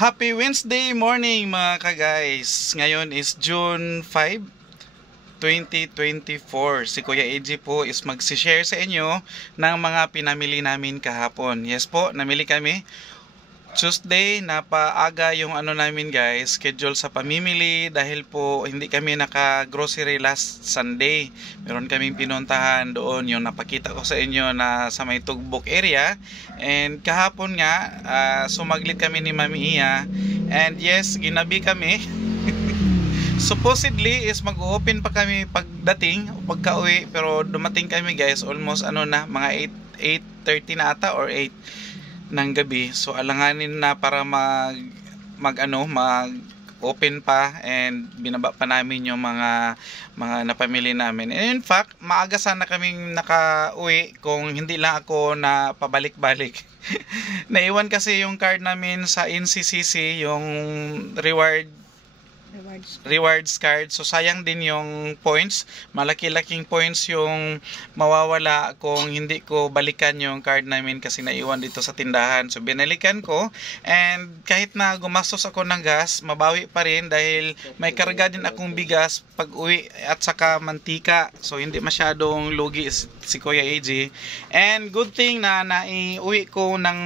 Happy Wednesday morning mga ka-guys. Ngayon is June 5, 2024. Si Kuya AJ po is mag-share sa inyo ng mga pinamili namin kahapon. Yes po, namili kami. Tuesday, napaaga yung namin guys, schedule sa pamimili dahil po hindi kami naka-grocery last Sunday. Meron kaming pinuntahan doon, yung napakita ko sa inyo na sa may Tugbok area. And kahapon nga, sumaglit kami ni Mami Iya. And yes, ginabi kami. Supposedly is mag-open pa kami pagdating, pagka-uwi. Pero dumating kami guys, almost mga 8:30 na ata or 8 ng gabi. So alanganin na para mag open pa, and binaba pa namin yung mga napamili namin. And in fact, maaga sana kaming nakauwi kung hindi lang ako na pabalik-balik. Naiwan kasi yung card namin sa NCCC, yung rewards card. So sayang din yung points. Malaki-laking points yung mawawala kung hindi ko balikan yung card namin kasi naiwan dito sa tindahan. So binalikan ko, and kahit na gumastos ako ng gas, mabawi pa rin dahil may karga din akong bigas pag uwi at saka mantika. So hindi masyadong lugi si Kuya AJ. And good thing na naiuwi ko ng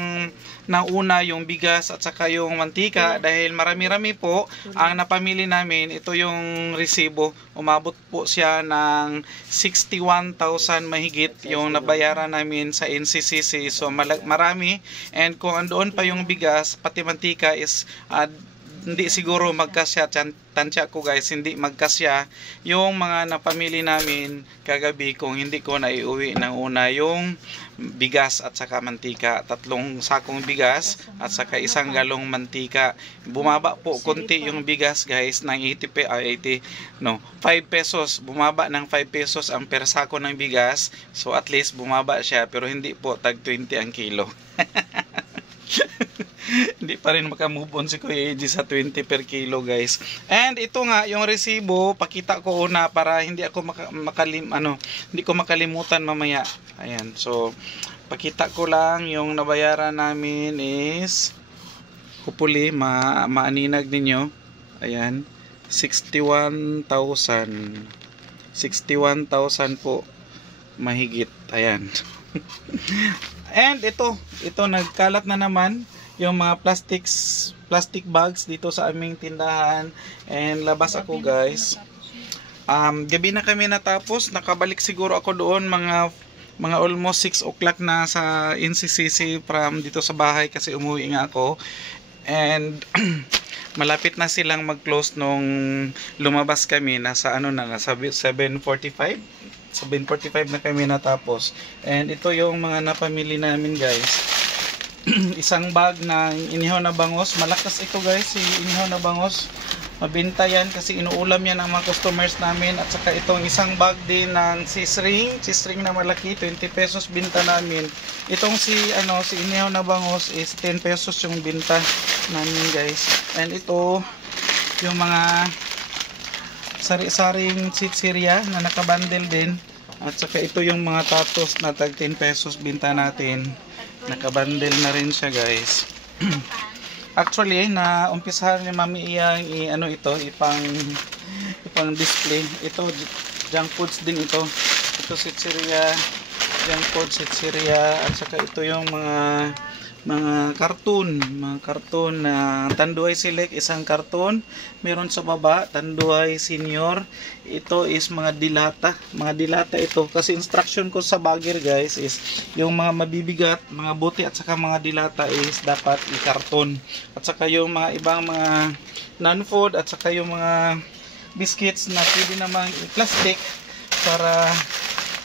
una yung bigas at saka yung mantika dahil marami-rami po ang napamili namin. Ito yung resibo, umabot po siya ng 61,000 mahigit yung nabayaran namin sa NCCC. So marami, and kung andoon pa yung bigas pati mantika is hindi siguro magkasya. Tansya ko guys, hindi magkasya yung mga napamili namin kagabi kung hindi ko naiuwi ng una yung bigas at saka mantika. 3 sakong bigas at saka 1 galong mantika. Bumaba po konti yung bigas guys ng 5 pesos. Bumaba ng 5 pesos ang per sako ng bigas. So at least bumaba siya, pero hindi po tag 20 ang kilo. Hindi pa rin makamove on si Kuya AJ sa 20 per kilo guys. And ito nga yung resibo, pakita ko una para hindi ako hindi ko makalimutan mamaya. Ayan, so pakita ko lang yung nabayaran namin is hopefully maaninag ninyo. Ayan, 61,000 po mahigit. Ayan. And ito nagkalat na naman yung mga plastic bags dito sa aming tindahan. And labas ako guys. Gabi na kami natapos. Nakabalik siguro ako doon mga almost 6 o'clock na sa NCCC from dito sa bahay kasi umuwi nga ako. And malapit na silang mag-close nung lumabas kami. Nasa 7:45 na kami natapos. And ito yung mga napamili namin guys. Isang bag ng inihaw na bangos. Malakas ito guys, si inihaw na bangos. Mabenta yan kasi inuulam yan ang mga customers namin. At saka itong isang bag din ng cheese ring na malaki, 20 pesos binta namin. Itong si inihaw na bangos is 10 pesos yung binta namin guys. And ito yung mga sari-saring chichirya na nakabundle din. At saka ito yung mga tatos na tag 10 pesos binta natin. Nakabundle na rin siya guys. Actually na umpisahan ni Mami Iya ipang display. Ito junk foods din ito. Ito chichirya, junk food chichirya, at saka ito yung mga karton na Tanduay Select, isang karton. Meron sa baba Tanduay Senior. Ito is mga dilata ito kasi instruction ko sa bagger guys is yung mga mabibigat, mga bote at saka mga dilata is dapat i-karton. At saka yung mga ibang mga non-food at saka yung mga biscuits na pwede namang i-plastic para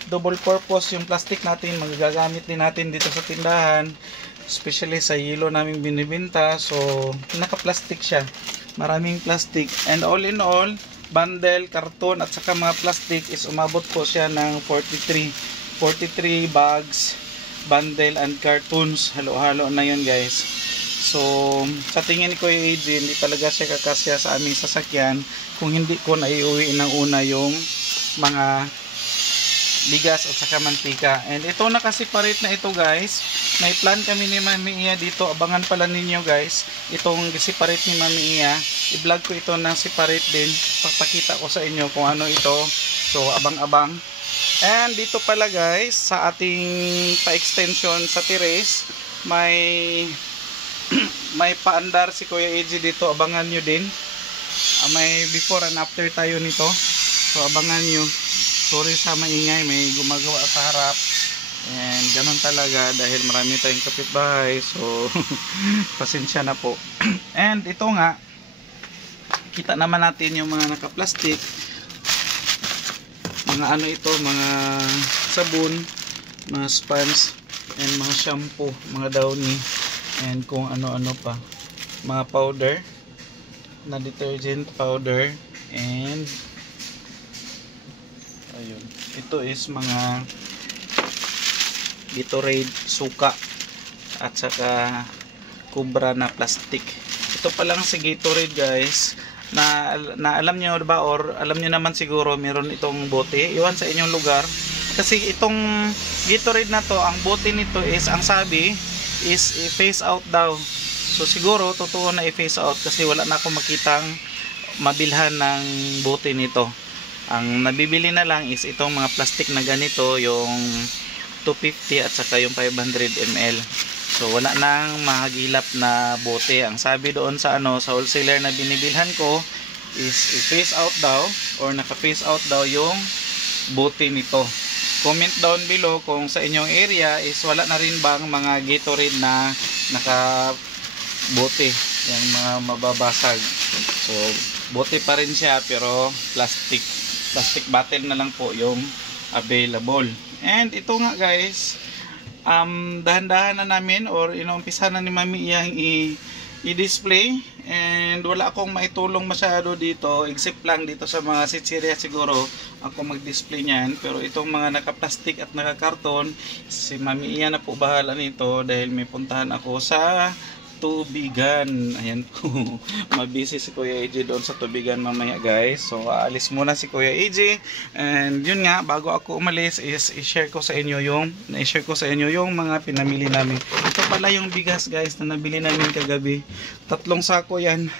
double purpose yung plastic natin, magagamit din natin dito sa tindahan. Especially sa yelo namin binibenta. So naka-plastic siya. Maraming plastic. And all in all, bundle, karton at saka mga plastic is umabot po siya ng 43 bags, bundle and cartons. Halo-halo na yun guys. So sa tingin ko AJ, hindi talaga siya kakasya sa aming sasakyan kung hindi ko naiuwi ng una yung mga bigas at saka mantika. And ito nakaseparate na ito guys. may plan kami ni Mami Iya dito. Abangan pala ninyo guys. Itong separate ni Mami Iya. I-vlog ko ito na separate din. Papakita ko sa inyo kung ano ito. So abang-abang. And dito pala guys, sa ating pa-extension sa terrace, may may paandar si Kuya AJ dito. Abangan nyo din. May before and after tayo nito. So abangan nyo. Sorry sa maingay, may gumagawa sa harap. And ganun talaga dahil marami tayong kapitbahay. So pasensya na po. And ito nga, kita naman natin yung mga naka-plastic. Mga ano ito, mga sabon, mga sponge, and mga shampoo, mga downy, and kung ano-ano pa. Mga powder, na detergent powder, and ayun. Ito is mga Gatorade, suka, at saka kubra na plastic. Ito pa lang si Gatorade guys. Na alam nyo ba, or alam nyo naman siguro, meron itong bote. Iwan sa inyong lugar. Kasi itong Gatorade na to, ang bote nito is, ang sabi is i-phase out daw. So siguro totoo na i-phase out kasi wala na akong makitang mabilhan ng bote nito. Ang nabibili na lang is itong mga plastic na ganito, yung 250 at saka yung 500 ml. So wala nang mahagilap na bote. Ang sabi doon sa sa wholesaler na binibilhan ko is i-phase out daw, or naka-phase out daw yung bote nito. Comment down below kung sa inyong area is wala na rin bang mga Gatorade na naka bote, yung mga mababasag. So bote pa rin siya pero plastic bottle na lang po yung available. And ito nga guys, dahan-dahan na namin, or inuumpisa na ni Mami Iyang i-display, and wala akong maitulong masyado dito except lang dito sa mga sitsirya siguro ako mag-display niyan. Pero itong mga naka-plastic at naka-karton, si Mami Iya na po bahala nito dahil may puntahan ako sa tubigan. Ayan po. Mabisi si Kuya AJ doon sa tubigan mamaya guys. So aalis muna si Kuya AJ. And yun nga, bago ako umalis is i-share ko sa inyo yung mga pinamili namin. Ito pala yung bigas guys na nabili namin kagabi. 3 sako yan.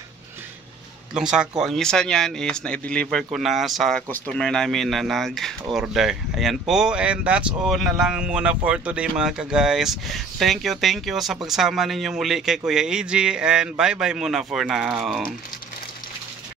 3 sako. Ang isa niyan is na-deliver ko na sa customer namin na nag-order. Ayan po. And that's all na lang muna for today mga ka-guys. Thank you sa pagsama ninyo muli kay Kuya AJ. And bye-bye muna for now.